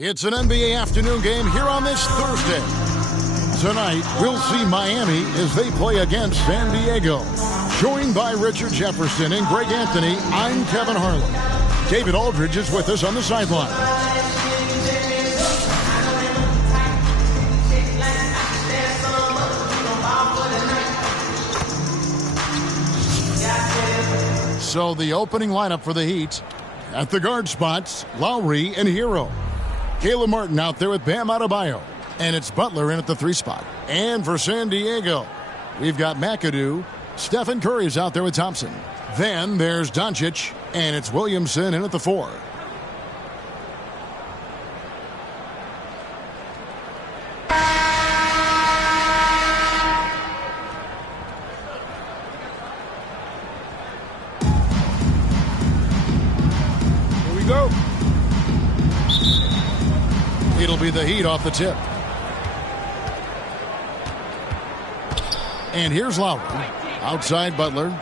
It's an NBA afternoon game here on this Thursday. Tonight, we'll see Miami as they play against San Diego. Joined by Richard Jefferson and Greg Anthony, I'm Kevin Harlan. David Aldridge is with us on the sideline. So the opening lineup for the Heat, at the guard spots, Lowry and Hero. Caleb Martin out there with Bam Adebayo. And it's Butler in at the 3 spot. And for San Diego, we've got McAdoo. Stephen Curry's out there with Thompson. Then there's Doncic. And it's Williamson in at the 4. Here we go. It'll be the Heat off the tip. And here's Lowry. Outside Butler.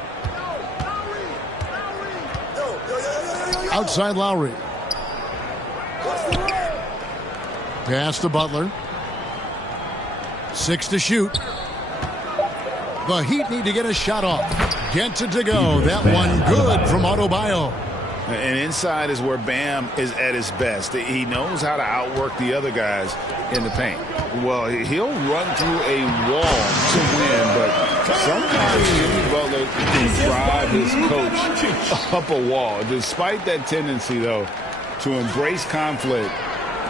Outside Lowry. Pass to Butler. 6 to shoot. The Heat need to get a shot off. Gets it to go. That one good from Adebayo. And inside is where Bam is at his best. He knows how to outwork the other guys in the paint. Well, he'll run through a wall to win, but sometimes Jimmy Butler can drive his coach up a wall. Despite that tendency, though, to embrace conflict,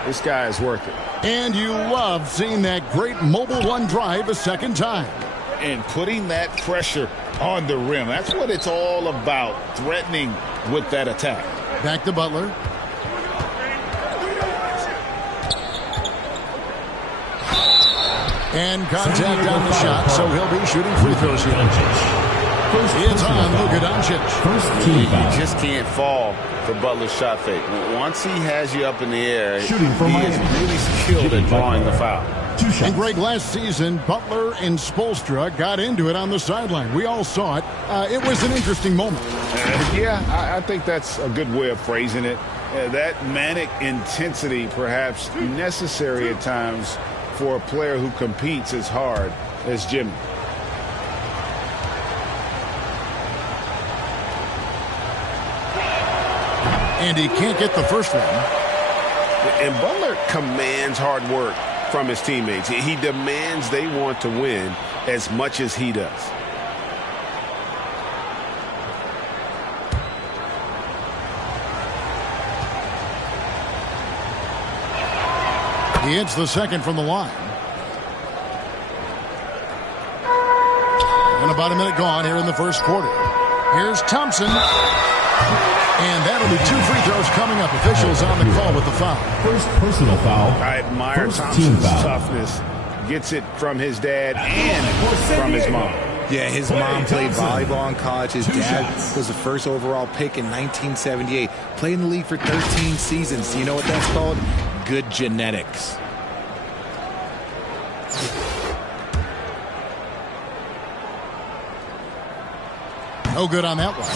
this guy is worth it. And you love seeing that great mobile one drive a second time. And putting that pressure on the rim. That's what it's all about, threatening with that attack. Back to Butler. And contact on the shot, so he'll be shooting free throws here. It's on Luka Doncic. You just can't fall for Butler's shot fake. Once he has you up in the air, he is really skilled at drawing the foul. And Greg, last season, Butler and Spoelstra got into it on the sideline. We all saw it. It was an interesting moment. I think that's a good way of phrasing it. That manic intensity perhaps necessary at times for a player who competes as hard as Jimmy. And he can't get the first one. And Butler commands hard work from his teammates. He demands they want to win as much as he does. He hits the second from the line. And about a minute gone here in the first quarter. Here's Thompson. And that'll be 2 free throws coming up. Officials on the call with the foul. First personal foul. I admire Thompson's toughness. Gets it from his dad and from his mom. Yeah, his mom played volleyball in college. His dad was the first overall pick in 1978. Played in the league for 13 seasons. You know what that's called? Good genetics. No good on that one.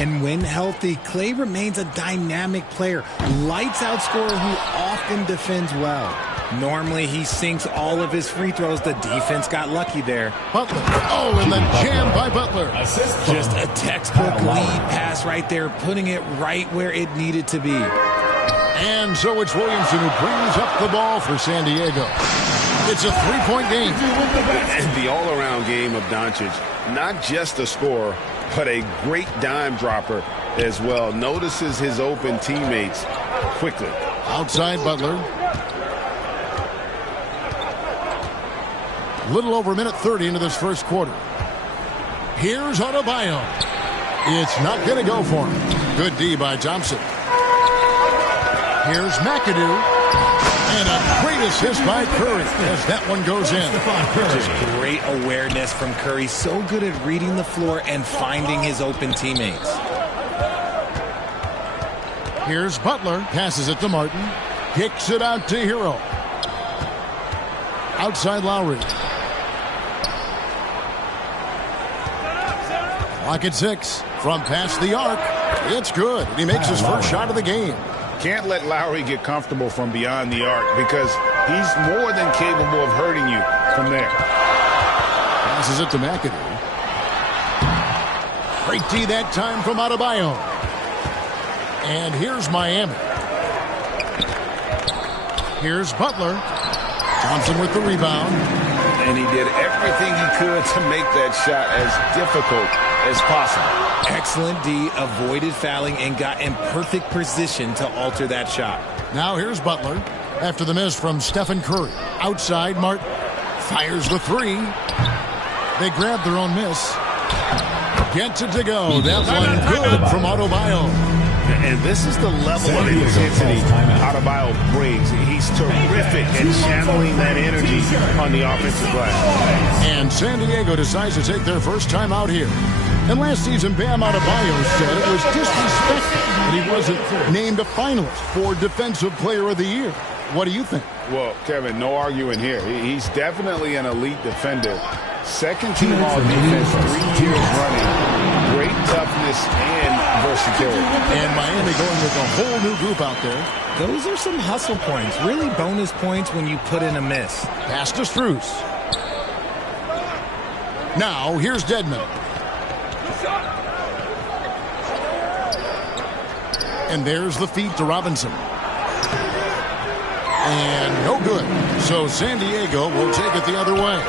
And when healthy, Clay remains a dynamic player. Lights out scorer who often defends well. Normally, he sinks all of his free throws. The defense got lucky there. Butler. Oh, and the jam by Butler. Just a textbook lead pass right there, putting it right where it needed to be. And so it's Williamson who brings up the ball for San Diego. It's a 3-point game. And the all-around game of Doncic, not just a scorer, but a great dime dropper as well. Notices his open teammates quickly. Outside Butler. Little over a minute 30 into this first quarter. Here's Adebayo. It's not going to go for him. Good D by Thompson. Here's McAdoo. And a great assist by Curry as that one goes in. Just great awareness from Curry. So good at reading the floor and finding his open teammates. Here's Butler. Passes it to Martin. Kicks it out to Hero. Outside Lowry. Clock at 6. From past the arc. It's good. He makes his first shot of the game. can't let Lowry get comfortable from beyond the arc because he's more than capable of hurting you from there. Passes it to McAdoo. Great D that time from Adebayo. And here's Miami. Here's Butler. Thompson with the rebound. And he did everything he could to make that shot as difficult as possible. Excellent D, avoided fouling and got in perfect position to alter that shot. Now here's Butler. After the miss from Stephen Curry. Outside, Martin fires the three. They grab their own miss. Gets it to go. That one good from Adebayo. And this is the level of intensity Adebayo brings. He's terrific at channeling that energy on the offensive glass. And San Diego decides to take their first time out here. And last season, Bam Adebayo said it was disrespectful that he wasn't named a finalist for Defensive Player of the Year. What do you think? Well, Kevin, no arguing here. He's definitely an elite defender. Second team all defense 3 years running. Great toughness and versatility. And Miami going with a whole new group out there. Those are some hustle points. Really bonus points when you put in a miss. Pass to Strus. Now, here's Dedmon. And there's the feed to Robinson. And no good. So San Diego will take it the other way.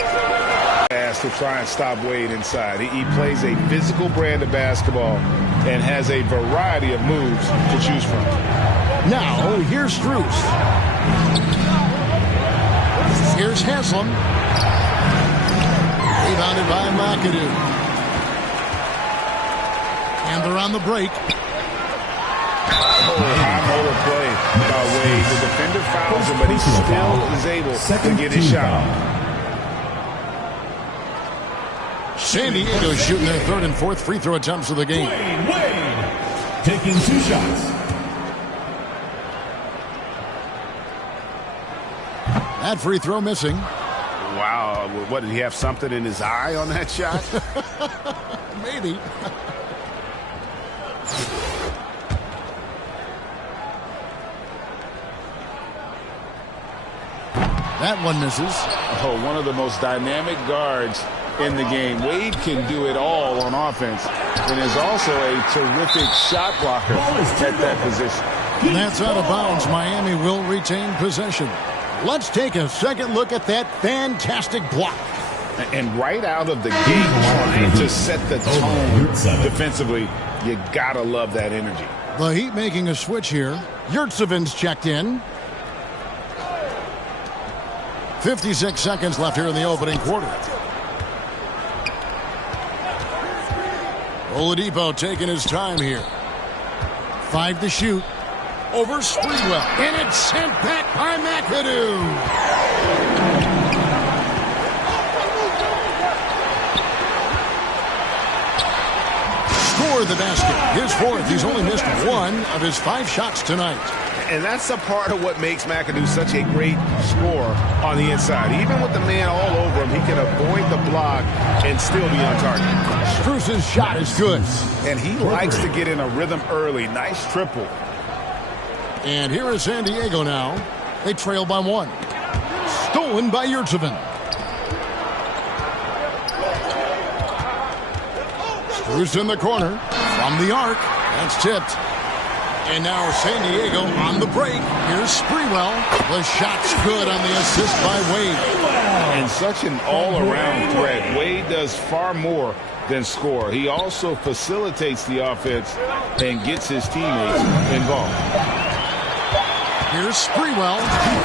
To try and stop Wade inside. He plays a physical brand of basketball and has a variety of moves to choose from. Now, here's Strus. Here's Haslam. Rebounded by McAdoo. And they're on the break. High motor play by Wade. The defender fouls him, but he still is able to get his shot off. San Diego shooting their third and fourth free throw attempts of the game. Wade taking 2 shots. That free throw missing. Wow. What, did he have something in his eye on that shot? Maybe. That one misses. Oh, one of the most dynamic guards in the game. Wade can do it all on offense and is also a terrific shot blocker at that position. And that's out of bounds. Miami will retain possession. Let's take a second look at that fantastic block. And right out of the gate, trying to set the tone defensively, you gotta love that energy. The Heat making a switch here. Yurtsevic's checked in. 56 seconds left here in the opening quarter. Oladipo taking his time here. 5 to shoot. Over Sprewell. And it's sent back by McAdoo. Score the basket. His fourth. He's only missed 1 of his 5 shots tonight. And that's a part of what makes McAdoo such a great scorer on the inside. Even with the man all over him, he can avoid the block and still be on target. Strus's shot is good. And he likes to get in a rhythm early. Nice triple. And here is San Diego now. They trail by 1. Stolen by Yurtsevic. Strus in the corner. From the arc. That's tipped. And now San Diego on the break. Here's Sprewell. The shot's good on the assist by Wade. And such an all-around threat. Wade does far more than score. He also facilitates the offense and gets his teammates involved. Here's Sprewell.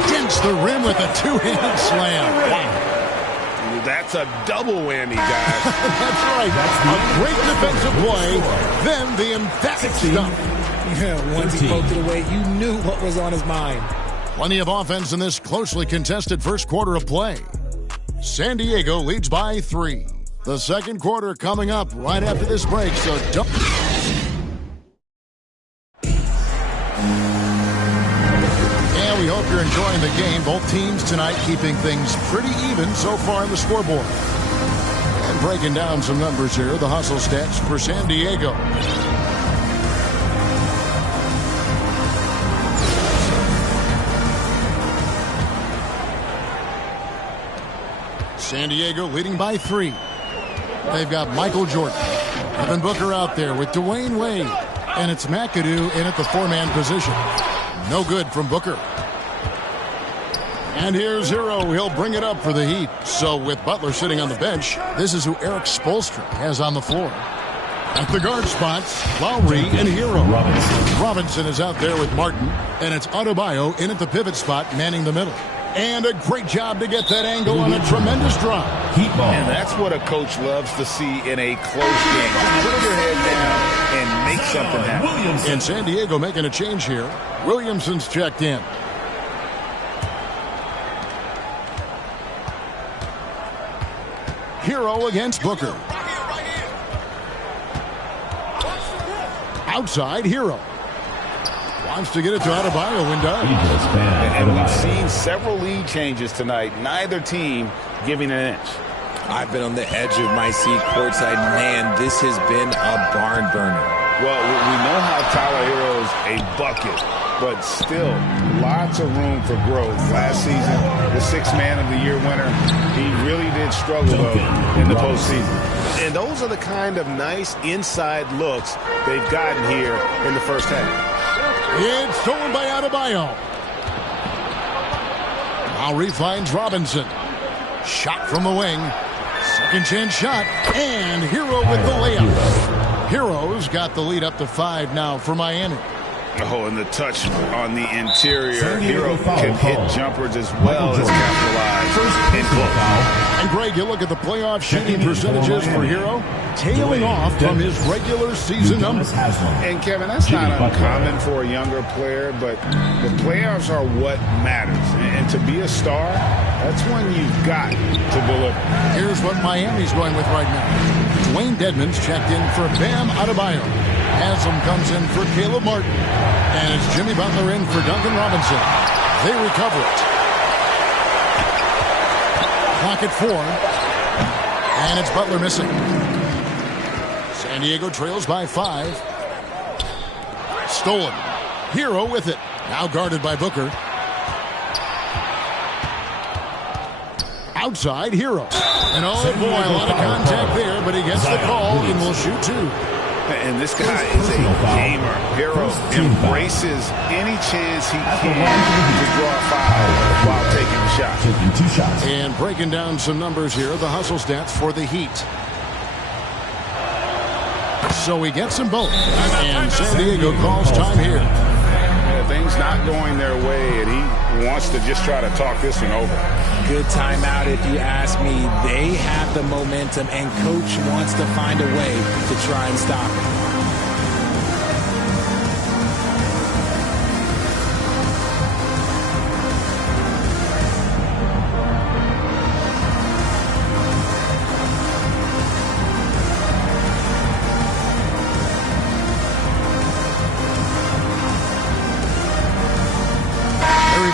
Against the rim with a 2-handed slam. Wow. That's a double whammy, guys. That's right. A great defensive play. Then the emphatic stuff. Yeah, once he poked it away, you knew what was on his mind. Plenty of offense in this closely contested first quarter of play. San Diego leads by 3. The second quarter coming up right after this break, so don't... And we hope you're enjoying the game. Both teams tonight keeping things pretty even so far on the scoreboard. And breaking down some numbers here, the hustle stats for San Diego. San Diego leading by 3. They've got Michael Jordan. Devin Booker out there with Dwayne Wade. And it's McAdoo in at the 4-man position. No good from Booker. And here's Hero. He'll bring it up for the Heat. So with Butler sitting on the bench, this is who Eric Spoelstra has on the floor. At the guard spots, Lowry and Hero. Robinson is out there with Martin. And it's Adebayo in at the pivot spot, manning the middle. And a great job to get that angle on a tremendous drop. And that's what a coach loves to see in a close game. Put your head down and make something happen. And San Diego making a change here. Williamson's checked in. Hero against Booker. Outside, Hero. Wants to get it to Adebayo and does. And we've seen several lead changes tonight. Neither team giving an inch. I've been on the edge of my seat courtside. Man, this has been a barn burner. Well, we know how Tyler Hero's a bucket, but still lots of room for growth. Last season, the 6th Man of the Year winner, he really did struggle though in the postseason. And those are the kind of nice inside looks they've gotten here in the first half. It's stolen by Adebayo. Lowry finds Robinson. Shot from the wing. Second chance shot. And Hero with the layup. Hero's got the lead up to 5 now for Miami. Oh, and the touch on the interior. Hero can hit jumpers as well as capitalize. And Greg, you look at the playoff shooting percentages for Hero, tailing off from his regular season numbers. And Kevin, that's not uncommon for a younger player, but the playoffs are what matters. And to be a star, that's when you've got to deliver. Here's what Miami's going with right now. Dwayne Dedmon's checked in for Bam Adebayo. Haslam comes in for Caleb Martin. And it's Jimmy Butler in for Duncan Robinson. They recover it. Clock at 4. And it's Butler missing. San Diego trails by 5. Stolen. Hero with it. Now guarded by Booker. Outside, Hero. And oh boy, a lot of contact there, but he gets the call and will shoot 2. And this guy is a gamer. Hero embraces any chance he can to draw a foul while taking a shot. Taking 2 shots. And breaking down some numbers here, the hustle stats for the Heat. So he gets them both. And San Diego calls time here. Things not going their way, and he wants to just try to talk this one over. Good timeout if you ask me. They have the momentum, and coach wants to find a way to try and stop it.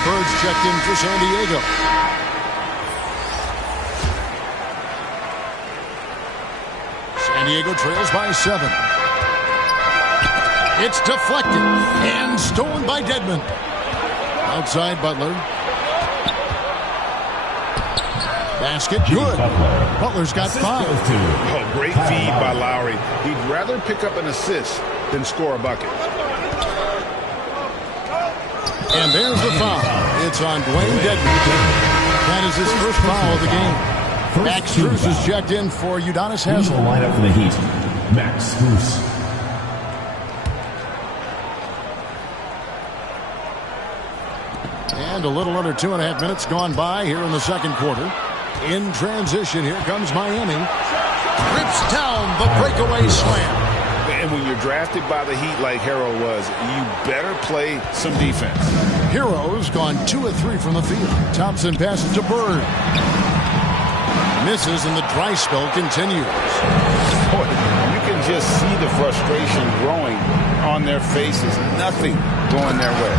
Birds checked in for San Diego. San Diego trails by 7. It's deflected and stolen by Dedmon. Outside Butler. Basket good. Butler's got 5. Oh, great feed by Lowry. He'd rather pick up an assist than score a bucket. And there's the foul. It's on Dwayne Dedmon. That is his first foul of the game. Max Strus is checked in for Udonis Haslem. The lineup for the Heat, Max Strus. And a little under 2.5 minutes gone by here in the second quarter. In transition, here comes Miami. Rips down the breakaway slam. And when you're drafted by the Heat like Hero was, you better play some defense. Hero's gone 2 of 3 from the field. Thompson passes to Bird. Misses, and the dry spell continues. Boy, you can just see the frustration growing on their faces. Nothing going their way.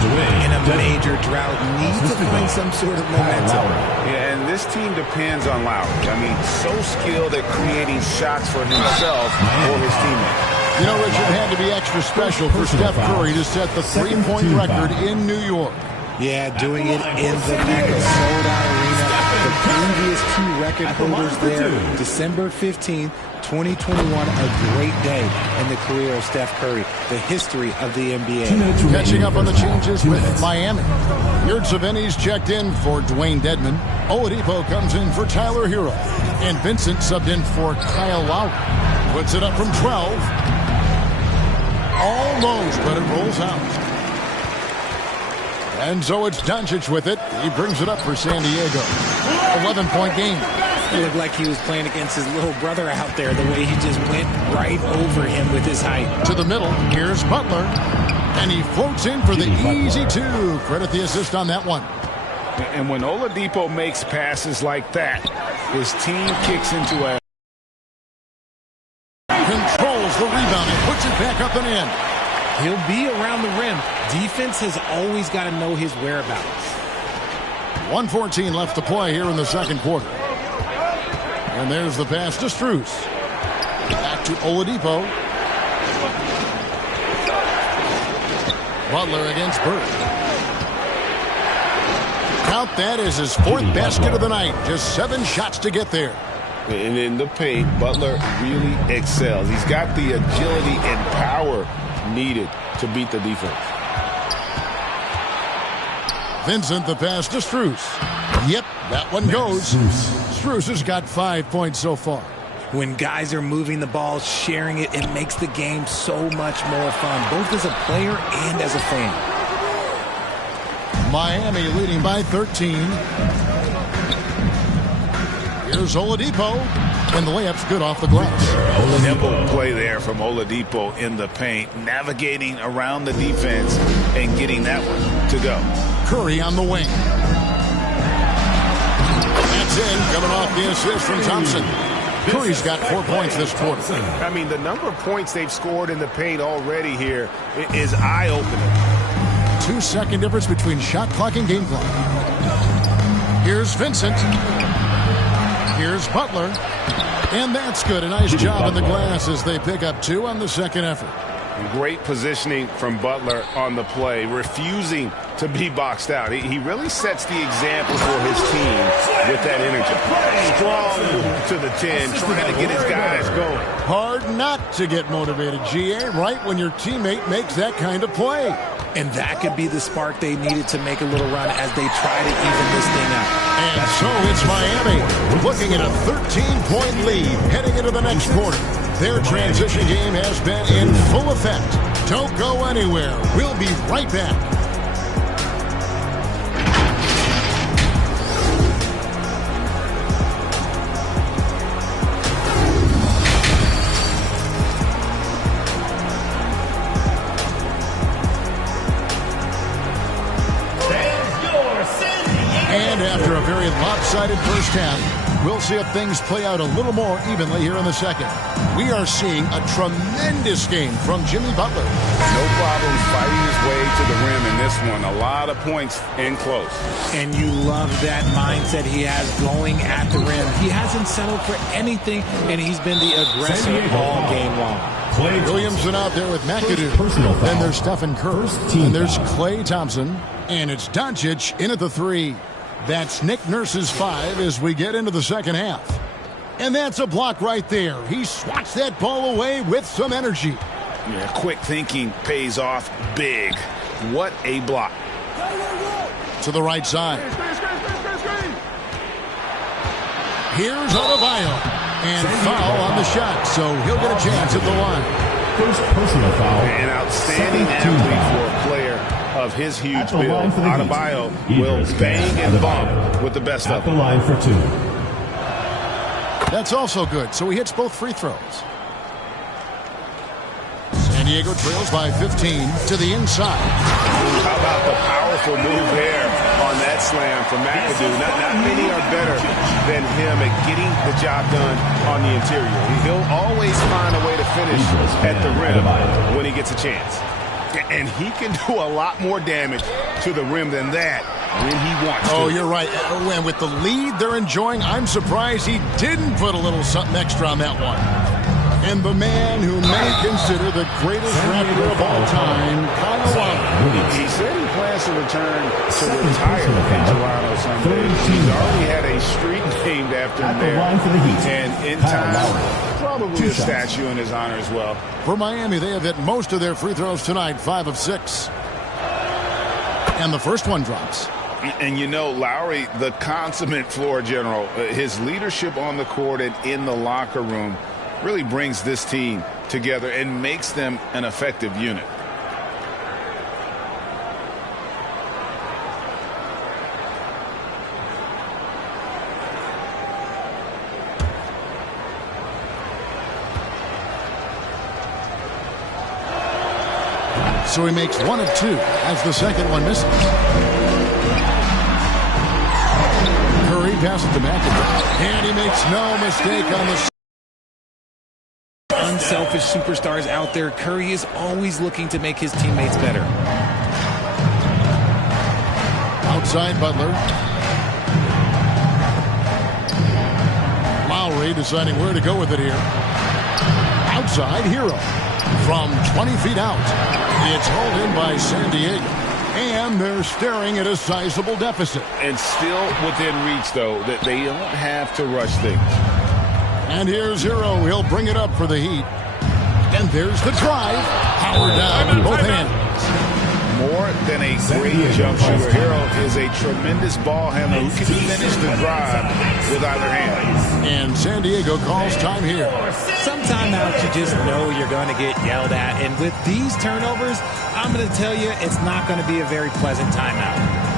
In a major drought, needs to find some sort of momentum. Yeah, and this team depends on Lowry. I mean, so skilled at creating shots for himself or his teammates. You know, Richard, had to be extra special for Steph Curry to set the three-point record in New York. Yeah, doing it in the Mecca sold-out arena. The previous two record holders there. December 15th, 2021, a great day in the career of Steph Curry, the history of the NBA. Catching up on the changes with Miami. Yurtseven's checked in for Dwayne Dedmon. Oladipo comes in for Tyler Hero. And Vincent subbed in for Kyle Lowry. Puts it up from 12. Almost, but it rolls out. And so it's Doncic with it. He brings it up for San Diego. 11-point game. It looked like he was playing against his little brother out there, the way he just went right over him with his height. To the middle, here's Butler. And he floats in for the easy two. Credit the assist on that one. And when Oladipo makes passes like that, his team kicks into a... Controls the rebound and puts it back up and in. He'll be around the rim. Defense has always got to know his whereabouts. 1:14 left to play here in the second quarter. And there's the pass to Strus. Back to Oladipo. Butler against Bird. Count that as his fourth basket of the night. Just 7 shots to get there. And in the paint, Butler really excels. He's got the agility and power needed to beat the defense. Vincent, the pass to Strus. Yep, that one goes. Strus has got 5 points so far. When guys are moving the ball, sharing it, it makes the game so much more fun, both as a player and as a fan. Miami leading by 13. Here's Oladipo. And the layup's good off the glass. Nimble play there from Oladipo in the paint, navigating around the defense and getting that one to go. Curry on the wing. That's in, coming off the assist from Thompson. Curry's got 4 points this quarter. I mean, the number of points they've scored in the paint already here is eye-opening. 2-second difference between shot clock and game clock. Here's Vincent. Here's Butler. And that's good. A nice job in the glass as they pick up 2 on the second effort. Great positioning from Butler on the play, refusing to be boxed out. He really sets the example for his team with that energy. Strong move to the 10, trying to get his guys going. Hard not to get motivated, GA, right when your teammate makes that kind of play. And that could be the spark they needed to make a little run as they try to even this thing out. And so it's Miami looking at a 13-point lead heading into the next quarter. Their transition game has been in full effect. Don't go anywhere. We'll be right back. And after a very lopsided first half, we'll see if things play out a little more evenly here in the second. We are seeing a tremendous game from Jimmy Butler. No problem fighting his way to the rim in this one. A lot of points in close. And you love that mindset he has going at the rim. He hasn't settled for anything, and he's been the aggressor all game long. Williamson out there with McAdoo. Then there's Stephen Curry. And there's Klay Thompson. And it's Doncic in at the 3. That's Nick Nurse's 5 as we get into the second half. And that's a block right there. He swats that ball away with some energy. Yeah, quick thinking pays off big. What a block. To the right side. Here's Adebayo. And foul on the shot, so he'll get a chance at the line. First personal foul. An outstanding athlete for a player of his huge build. Adebayo will bang and bump with the best of them. At the line for 2. That's also good, so he hits both free throws. San Diego trails by 15 to the inside. How about the powerful move there on that slam from McAdoo? Not many are better than him at getting the job done on the interior. He'll always find a way to finish at the rim when he gets a chance. And he can do a lot more damage to the rim than that when he wants to. Oh, you're right. And with the lead they're enjoying, I'm surprised he didn't put a little something extra on that one. And the man who many consider the greatest rapper of all time, Kyle Lowry. He said he plans to return to retire in Toronto someday. He's already had a street named after him there. And in time, probably a statue in his honor as well. For Miami, they have hit most of their free throws tonight, 5 of 6. And the first one drops. And you know, Lowry, the consummate floor general, his leadership on the court and in the locker room really brings this team together and makes them an effective unit. So he makes 1 of 2 as the second one misses. Curry passes to McIntyre, and he makes no mistake on the unselfish superstars out there. Curry is always looking to make his teammates better. Outside Butler. Lowry deciding where to go with it here. Outside Hero. From 20 feet out. It's hauled in by San Diego. And they're staring at a sizable deficit. And still within reach, though, that they don't have to rush things. And here's Hero. He'll bring it up for the Heat. And there's the drive. Power down with both hands. More than a great jump shooter, Hero is a tremendous ball handler who can finish the drive with either hand. And San Diego calls time here. Some timeouts you just know you're going to get yelled at. And with these turnovers, I'm going to tell you it's not going to be a very pleasant timeout.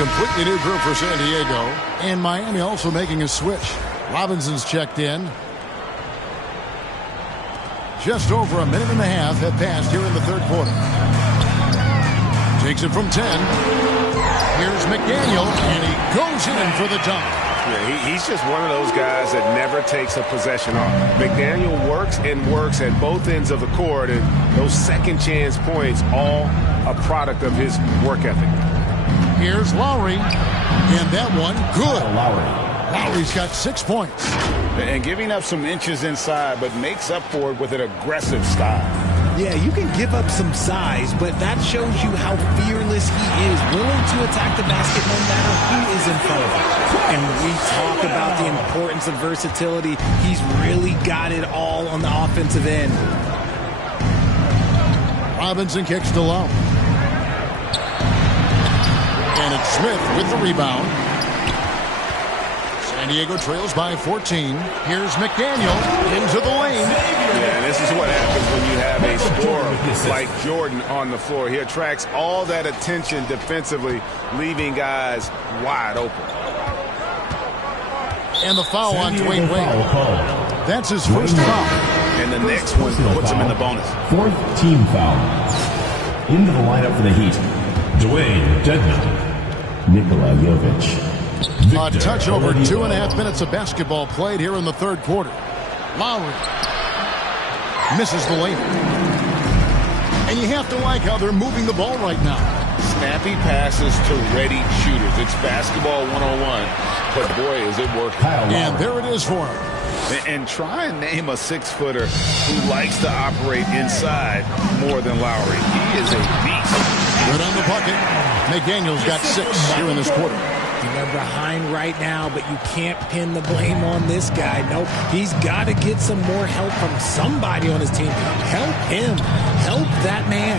Completely new group for San Diego. And Miami also making a switch. Robinson's checked in. Just over a minute and a half have passed here in the third quarter. Takes it from 10. Here's McDaniel, and he goes in for the dunk. Yeah, he's just one of those guys that never takes a possession off. McDaniel works and works at both ends of the court, and those second chance points all a product of his work ethic. Here's Lowry, and that one good. Lowry's got 6 points. And giving up some inches inside, but makes up for it with an aggressive style. Yeah, you can give up some size, but that shows you how fearless he is, willing to attack the basket no matter who is in front of him. And we talk about the importance of versatility. He's really got it all on the offensive end. Robinson kicks to Low. And it's Smith with the rebound. San Diego trails by 14. Here's McDaniel into the lane. Yeah, this is what happens when you have a scorer like Jordan on the floor. He attracts all that attention defensively, leaving guys wide open. And the foul on Dwayne Wade. That's his first foul. And the next one puts him in the bonus. Fourth team foul. Into the lineup for the Heat, Dwayne Dedman. Nikola Jovic. A touch over 2.5 minutes of basketball played here in the third quarter. Lowry misses the lane. And you have to like how they're moving the ball right now. Snappy passes to ready shooters. It's basketball 101. But boy, is it working. And there it is for him. And try and name a 6-footer who likes to operate inside more than Lowry. He is a beast. Good on the bucket. McDaniel's got 6 here in this quarter. They're behind right now, but you can't pin the blame on this guy. Nope, he's got to get some more help from somebody on his team. Help him. Help that man.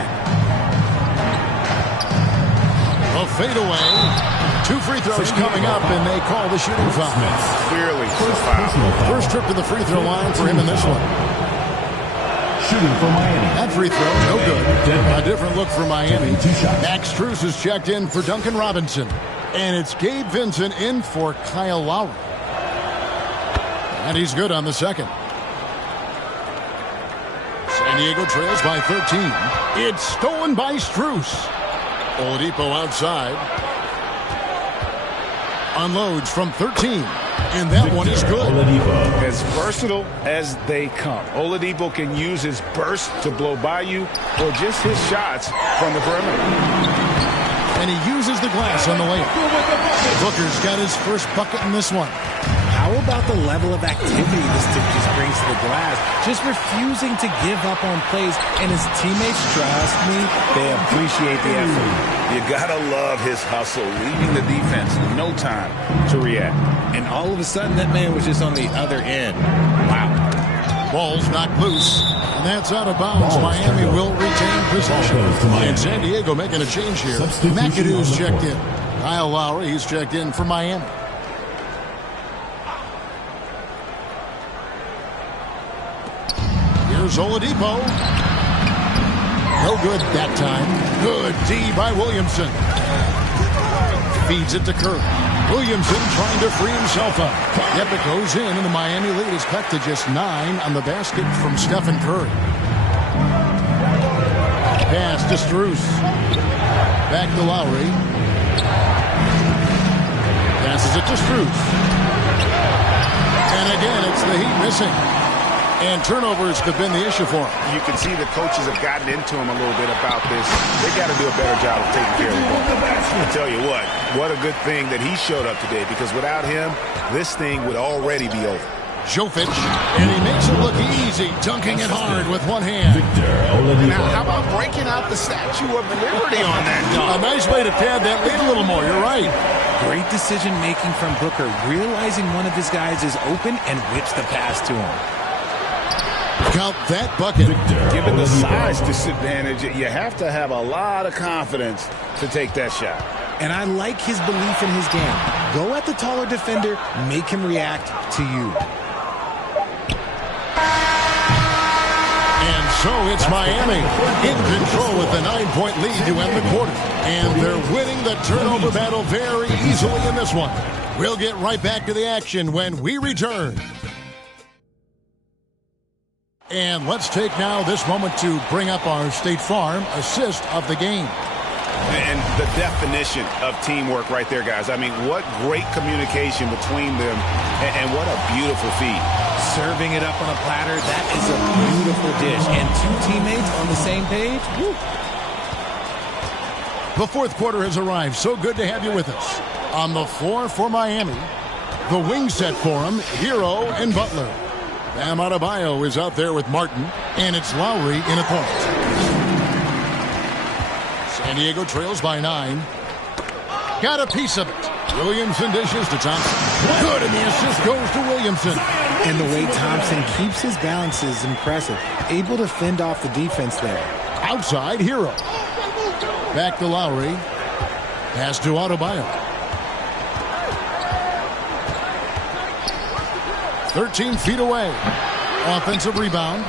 A fadeaway. 2 free throws coming up, and they call the shooting foul. Clearly a foul. First trip to the free throw line for him in this one. Shooting for Miami. That free throw, no good. A different look for Miami. Max Strus is checked in for Duncan Robinson. And it's Gabe Vincent in for Kyle Lowry. And he's good on the second. San Diego trails by 13. It's stolen by Strus. Oladipo outside. Unloads from 13. And that one is good. Oladipo. As versatile as they come. Oladipo can use his burst to blow by you or just his shots from the perimeter. And he uses the glass on the layup. Booker's got his first bucket in this one. How about the level of activity this team just brings to the glass? Just refusing to give up on plays, and his teammates, trust me, they appreciate the effort. You gotta love his hustle, leaving the defense no time to react. And all of a sudden, that man was just on the other end. Wow. Ball's knocked loose, and that's out of bounds. Miami will retain possession. And San Diego making a change here. McAdoo's checked in. Kyle Lowry, he's checked in for Miami. Here's Oladipo. No good that time. Good D by Williamson. Feeds it to Curry. Williamson trying to free himself up. Yep, it goes in, and the Miami lead is cut to just 9 on the basket from Stephen Curry. Pass to Strus. Back to Lowry. Passes it to Strus. And again, it's the Heat missing. And turnovers have been the issue for him. You can see the coaches have gotten into him a little bit about this. They got to do a better job of taking care of the ball. I tell you what a good thing that he showed up today, because without him, this thing would already be over. Jovic, and he makes it look easy, dunking it hard with one hand. Now, how about breaking out the Statue of Liberty on that dunk? A nice way to pad that lead a little more, you're right. Great decision-making from Booker, realizing one of his guys is open and whips the pass to him. Count that bucket. Given the size disadvantage, you have to have a lot of confidence to take that shot. And I like his belief in his game. Go at the taller defender, make him react to you. And so it's Miami in control with the 9-point lead to end the quarter. And they're winning the turnover battle very easily in this one. We'll get right back to the action when we return. And let's take now this moment to bring up our State Farm assist of the game. And the definition of teamwork right there, guys. I mean, what great communication between them, and what a beautiful feed. Serving it up on a platter, that is a beautiful dish. And two teammates on the same page. Woo. The fourth quarter has arrived. So good to have you with us. On the floor for Miami, the wing set for him, Hero and Butler. Bam Adebayo is out there with Martin, and it's Lowry in at point. San Diego trails by 9. Got a piece of it. Williamson dishes to Thompson. Good, and the assist goes to Williamson. And the way Thompson keeps his balance is impressive. Able to fend off the defense there. Outside, Hero. Back to Lowry. Pass to Adebayo. 13 feet away. Offensive rebound.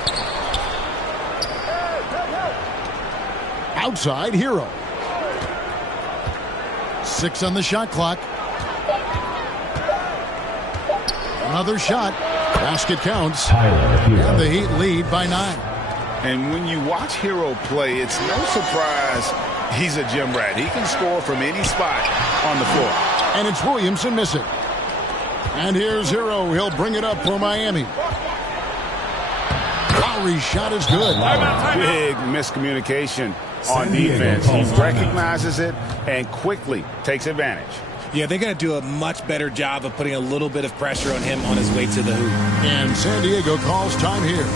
Outside, Hero. 6 on the shot clock. Another shot. Basket counts. And the Heat lead by 9. And when you watch Hero play, it's no surprise he's a gym rat. He can score from any spot on the floor. And it's Williamson missing. And here's Hero. He'll bring it up for Miami. Lowry's shot is good. Big miscommunication on defense. He recognizes it and quickly takes advantage. Yeah, they got to do a much better job of putting a little bit of pressure on him on his way to the hoop. And San Diego calls time here.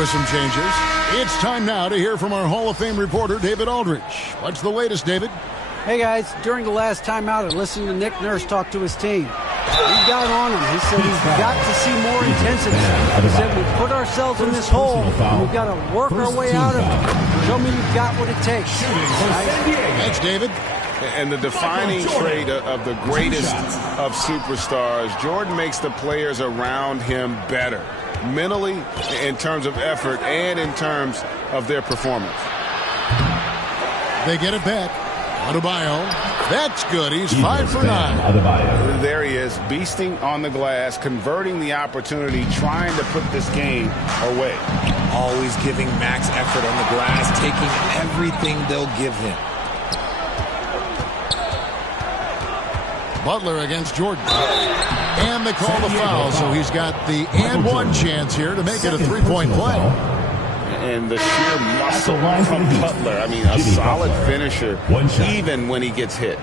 Some changes. It's time now to hear from our Hall of Fame reporter, David Aldridge. What's the latest, David? Hey, guys. During the last timeout, I listened to Nick Nurse talk to his team. He got on him. He said he's got to see more intensity. He said we put ourselves in this hole, and we've got to work our way out of it. Show me you've got what it takes. Thanks, David. And the defining trait of the greatest of superstars, Jordan makes the players around him better, mentally, in terms of effort, and in terms of their performance. They get it back. Adebayo. That's good. He's 5 for 9. There he is, beasting on the glass, converting the opportunity, trying to put this game away. Always giving max effort on the glass, taking everything they'll give him. Butler against Jordan. And they call the foul, so he's got the and one chance here to make it a three-point play. And the sheer muscle from Butler. I mean, a solid finisher, even when he gets hit.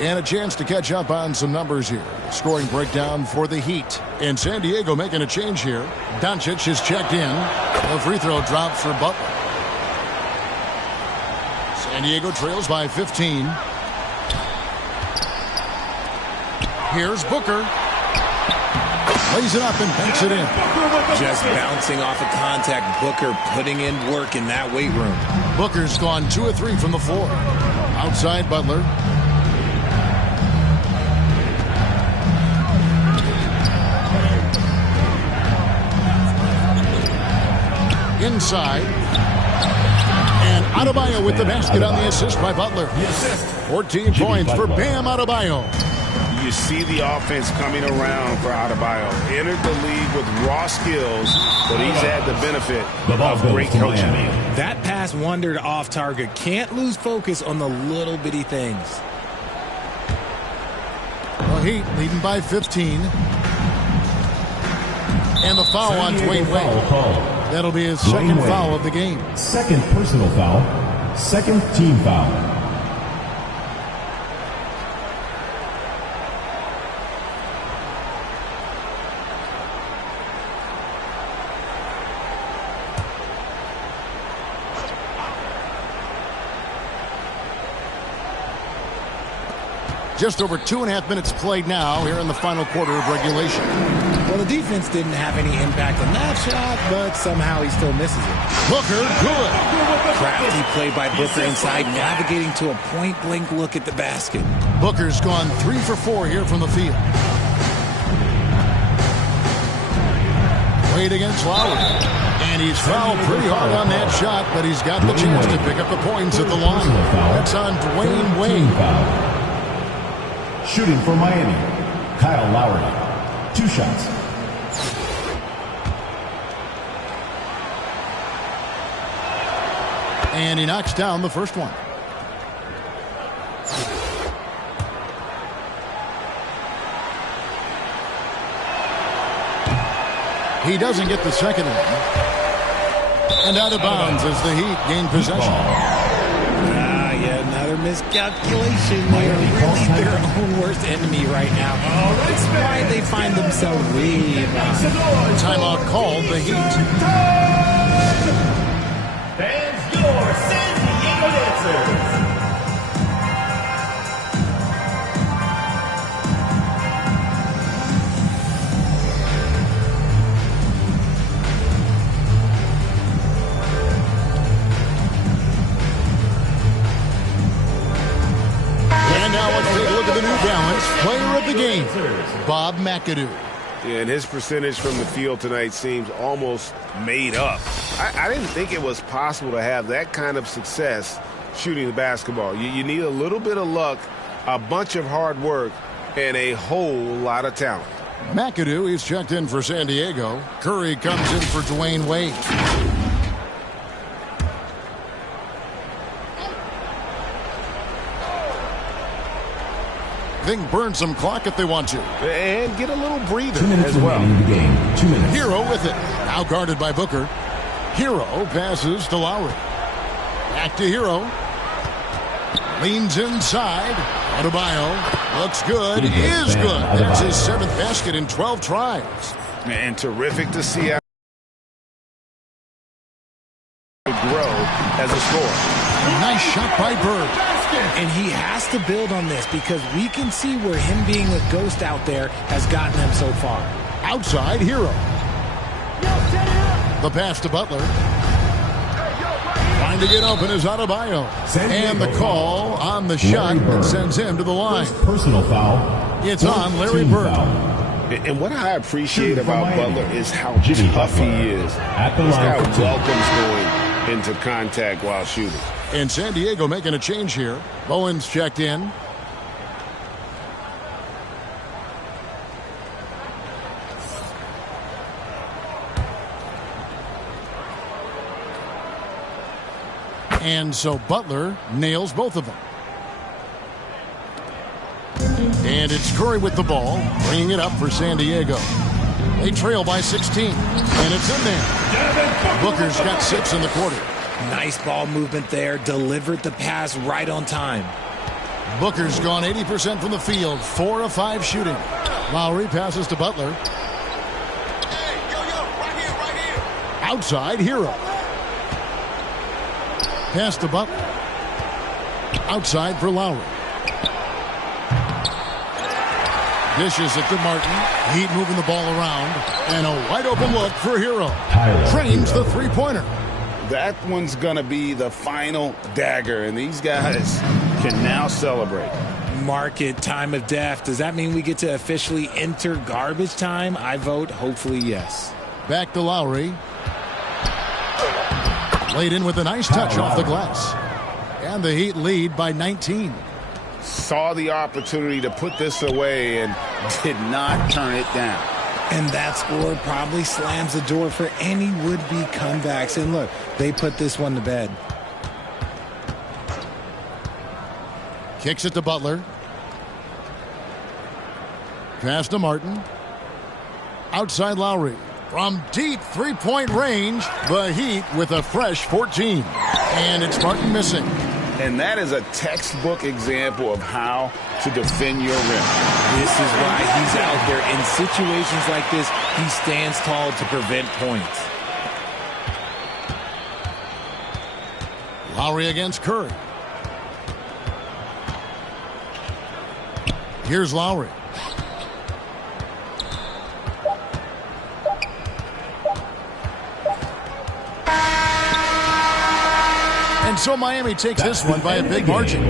And a chance to catch up on some numbers here. Scoring breakdown for the Heat. And San Diego making a change here. Doncic is checked in. The free throw dropped for Butler. San Diego trails by 15. Here's Booker. Lays it up and banks it in. Just bouncing off of contact. Booker putting in work in that weight room. Booker's gone 2 of 3 from the floor. Outside Butler. Inside. And Adebayo with the basket on the assist by Butler. 14 points for Bam Adebayo. You see the offense coming around for Adebayo. Entered the league with raw skills, but he's had the benefit of great coaching. That pass wandered off target. Can't lose focus on the little bitty things. The Heat leading by 15. And the foul on Dwayne Wade. That'll be his second foul of the game. Second personal foul. Second team foul. Just over 2.5 minutes played now here in the final quarter of regulation. Well, the defense didn't have any impact on that shot, but somehow he still misses it. Booker, good. Crafty play by Booker inside, navigating to a point-blank look at the basket. Booker's gone 3 for 4 here from the field. Wade against Lowry. And he's fouled pretty hard on that shot, but he's got the chance to pick up the points at the line. That's on Dwayne Wade. Shooting for Miami, Kyle Lowry. 2 shots. And he knocks down the first one. He doesn't get the second one. And out of bounds as the Heat gain possession. Another miscalculation. They are really their own worst enemy right now. That's why they find themselves way behind. Timeout called the Heat. Fans, your San Diego dancers. Now let's take a look at the New Balance player of the game, Bob McAdoo. Yeah, and his percentage from the field tonight seems almost made up. I didn't think it was possible to have that kind of success shooting the basketball. You need a little bit of luck, a bunch of hard work, and a whole lot of talent. McAdoo, he's checked in for San Diego. Curry comes in for Dwayne Wade. They can burn some clock if they want to. And get a little breather 2 minutes as well. In the game. 2 minutes. Hero with it. Now guarded by Booker. Hero passes to Lowry. Back to Hero. Leans inside. Adebayo looks good. Is good. That's his 7th basket in 12 tries. And terrific to see how grow as a scorer. Nice shot by Bird. And he has to build on this because we can see where him being a ghost out there has gotten him so far. Outside Hero. The pass to Butler. Trying to get open is Adebayo. And the call on the shot that sends him to the line. First personal foul. It's on Larry Bird. And what I appreciate about Butler is how tough he is. At the This line guy for two. welcomes going into contact while shooting. And San Diego making a change here. Bowen's checked in. And so Butler nails both of them. And it's Curry with the ball, bringing it up for San Diego. They trail by 16, and it's in there. Booker's got 6 in the quarter. Nice ball movement there. Delivered the pass right on time. Booker's gone 80% from the field, 4 of 5 shooting. Lowry passes to Butler. Right here. Outside, Hero. Pass to Butler. Outside for Lowry. Dishes it to Martin. Heat moving the ball around. And a wide open look for Hero. Trains the three-pointer. That one's going to be the final dagger, and these guys can now celebrate. Mark it, time of death. Does that mean we get to officially enter garbage time? I vote hopefully yes. Back to Lowry. Laid in with a nice touch off the glass. And the Heat lead by 19. Saw the opportunity to put this away and did not turn it down. And that score probably slams the door for any would-be comebacks. And look, they put this one to bed. Kicks it to Butler. Pass to Martin. Outside Lowry. From deep three-point range, the Heat with a fresh 14. And it's Martin missing. And that is a textbook example of how to defend your rim. This is why he's out there. In situations like this, he stands tall to prevent points. Lowry against Curry. Here's Lowry. And so Miami takes this one by a big margin.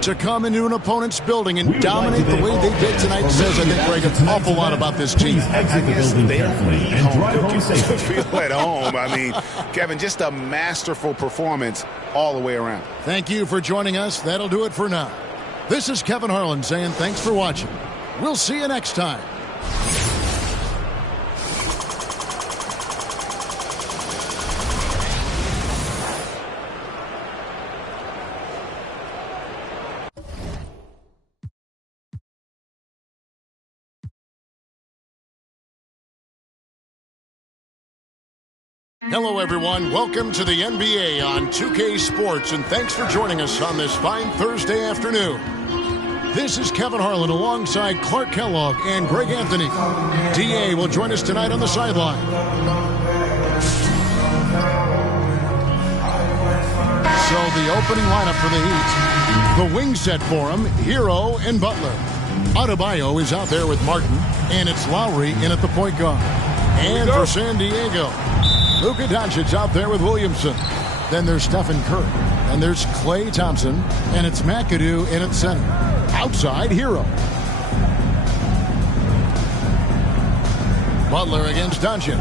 To come into an opponent's building and dominate the way they did tonight says, I think, Greg, an awful lot about this team. I guess they don't need home cooking to feel at home. I mean, Kevin, just a masterful performance all the way around. Thank you for joining us. That'll do it for now. This is Kevin Harlan saying thanks for watching. We'll see you next time. Hello, everyone. Welcome to the NBA on 2K Sports, and thanks for joining us on this fine Thursday afternoon. This is Kevin Harlan alongside Clark Kellogg and Greg Anthony. DA will join us tonight on the sideline. So the opening lineup for the Heat. The wing set for him, Hero and Butler. Adebayo is out there with Martin, and it's Lowry in at the point guard. And for San Diego, Luka Doncic out there with Williamson. Then there's Stephen Curry. And there's Klay Thompson. And it's McAdoo in at center. Outside, Hero. Butler against Doncic.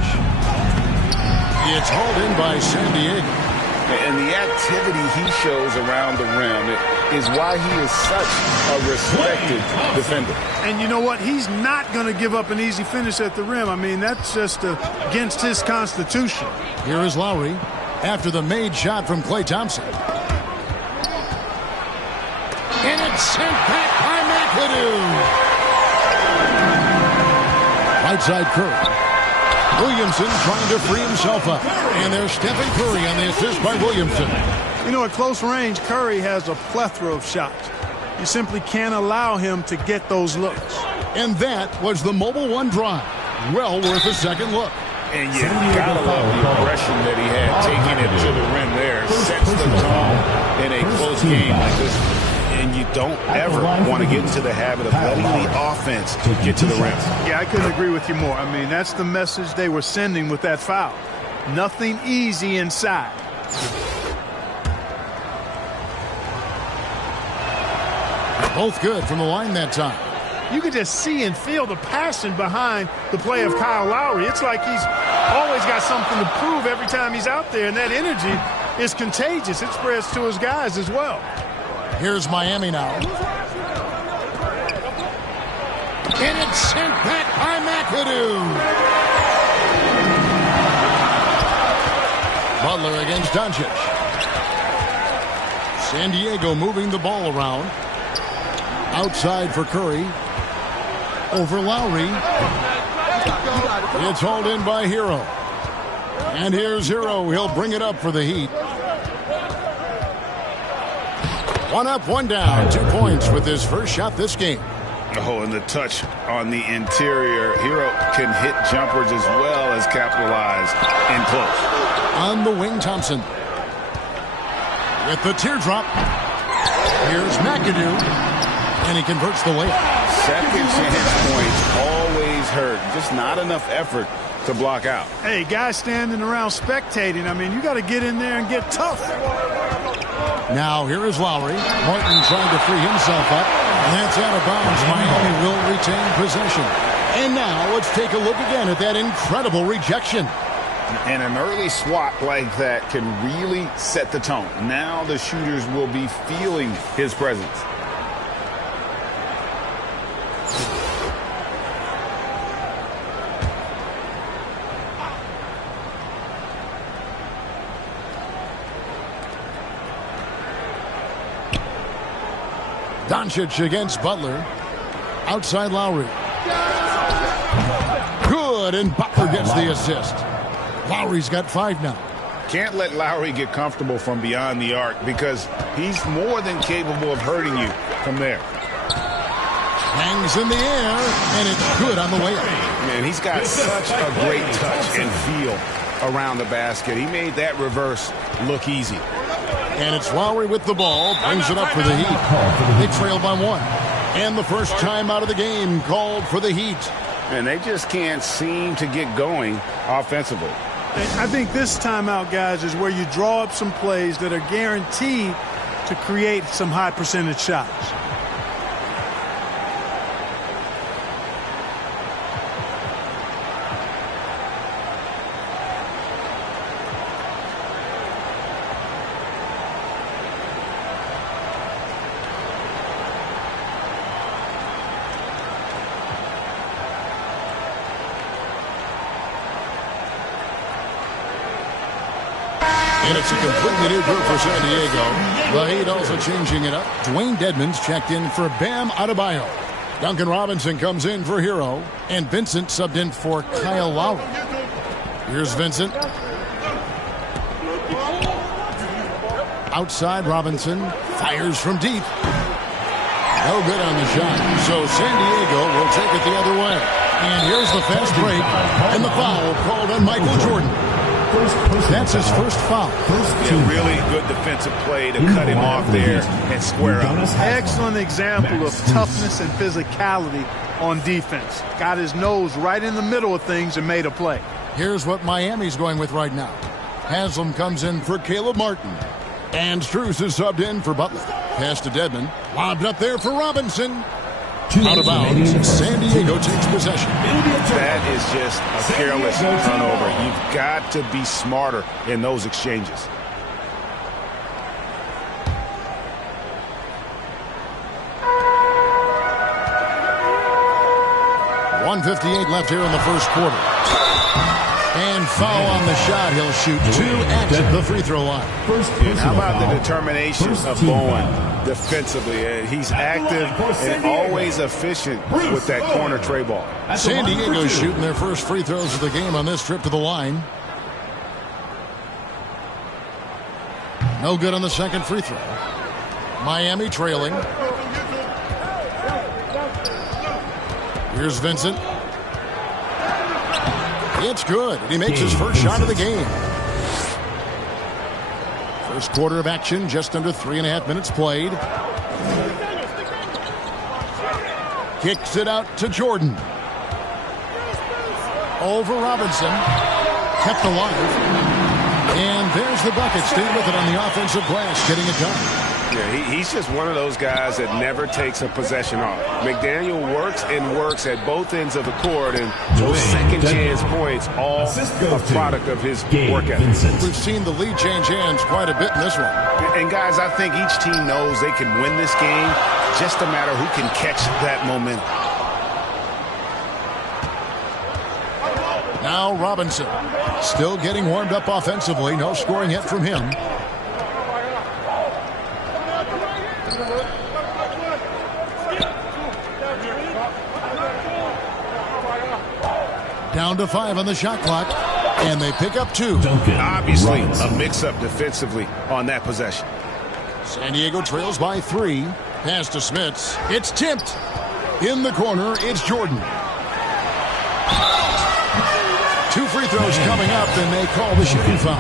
It's hauled in by San Diego. And the activity he shows around the rim is why he is such a respected defender. And you know what? He's not going to give up an easy finish at the rim. I mean, that's just against his constitution. Here is Lowry after the made shot from Klay Thompson. And it's sent back by McAdoo. Right side Curry. Williamson trying to free himself up. And there's Stephen Curry on the assist by Williamson. You know, at close range, Curry has a plethora of shots. You simply can't allow him to get those looks. And that was the Mobile One drive. Well worth a second look. And you gotta love the aggression that he had taking it to the rim there. Sets the tone in a close game like this. And you don't ever want to get into the habit of letting the offense get to the rim. Yeah, I couldn't agree with you more. I mean, that's the message they were sending with that foul. Nothing easy inside. Both good from the line that time. You can just see and feel the passion behind the play of Kyle Lowry. It's like he's always got something to prove every time he's out there, and that energy is contagious. It spreads to his guys as well. Here's Miami now. And it's sent back by McAdoo. Butler against Doncic. San Diego moving the ball around. Outside for Curry. Over Lowry. It's hauled in by Hero. And here's Hero. He'll bring it up for the Heat. One up, one down. 2 points with his first shot this game. Oh, and the touch on the interior. Hero can hit jumpers as well as capitalize in close. On the wing, Thompson. With the teardrop. Here's McAdoo. And he converts the layup. Second chance points always hurt. Just not enough effort to block out. Hey, guys standing around spectating. I mean, you got to get in there and get tough. Now here is Lowry. Martin trying to free himself up. And that's out of bounds. Miami will retain possession. And now let's take a look again at that incredible rejection. And an early swat like that can really set the tone. Now the shooters will be feeling his presence. Doncic against Butler. Outside Lowry. Good, and Butler gets the assist. Lowry's got 5 now. Can't let Lowry get comfortable from beyond the arc because he's more than capable of hurting you from there. Hangs in the air, and it's good on the layup. Man, he's got such a great touch and feel around the basket. He made that reverse look easy. And it's Lowry with the ball, brings it up for the Heat. They trail by 1. And the first time out of the game called for the Heat. And they just can't seem to get going offensively. I think this timeout, guys, is where you draw up some plays that are guaranteed to create some high percentage shots. And it's a completely new group for San Diego. The Heat also changing it up. Dwayne Dedmon's checked in for Bam Adebayo. Duncan Robinson comes in for Hero. And Vincent subbed in for Kyle Lowry. Here's Vincent. Outside Robinson. Fires from deep. No good on the shot. So San Diego will take it the other way. And here's the fast break. And the foul called on Michael Jordan. That's his first foul. Yeah, really good defensive play to cut him off there and square up. Excellent example of toughness and physicality on defense. Got his nose right in the middle of things and made a play. Here's what Miami's going with right now. Haslam comes in for Caleb Martin. And Strus is subbed in for Butler. Pass to Dedmon. Lobbed up there for Robinson. Out of bounds. San Diego takes possession. That is just a careless turnover. You've got to be smarter in those exchanges. .158 left here in the first quarter. And foul on the shot. He'll shoot 2 at the free throw line. How about the determination of Bowen defensively? He's active and always efficient with that corner tray ball. San Diego's shooting their first free throws of the game on this trip to the line. No good on the second free throw. Miami trailing. Here's Vincent. It's good. He makes his first shot of the game. First quarter of action, just under 3.5 minutes played. Kicks it out to Jordan. Over Robinson. Kept alive. And there's the bucket. Stayed with it on the offensive glass, getting it done. Yeah, he's just one of those guys that never takes a possession off. McDaniel works and works at both ends of the court, and those second chance points all a product of his work ethic. We've seen the lead change hands quite a bit in this one. And guys, I think each team knows they can win this game. Just a matter who can catch that momentum. Now Robinson, still getting warmed up offensively. No scoring yet from him. Down to 5 on the shot clock, and they pick up 2. Obviously, a mix-up defensively on that possession. San Diego trails by 3. Pass to Smits. It's tipped. In the corner, it's Jordan. 2 free throws coming up, and they call the shooting foul.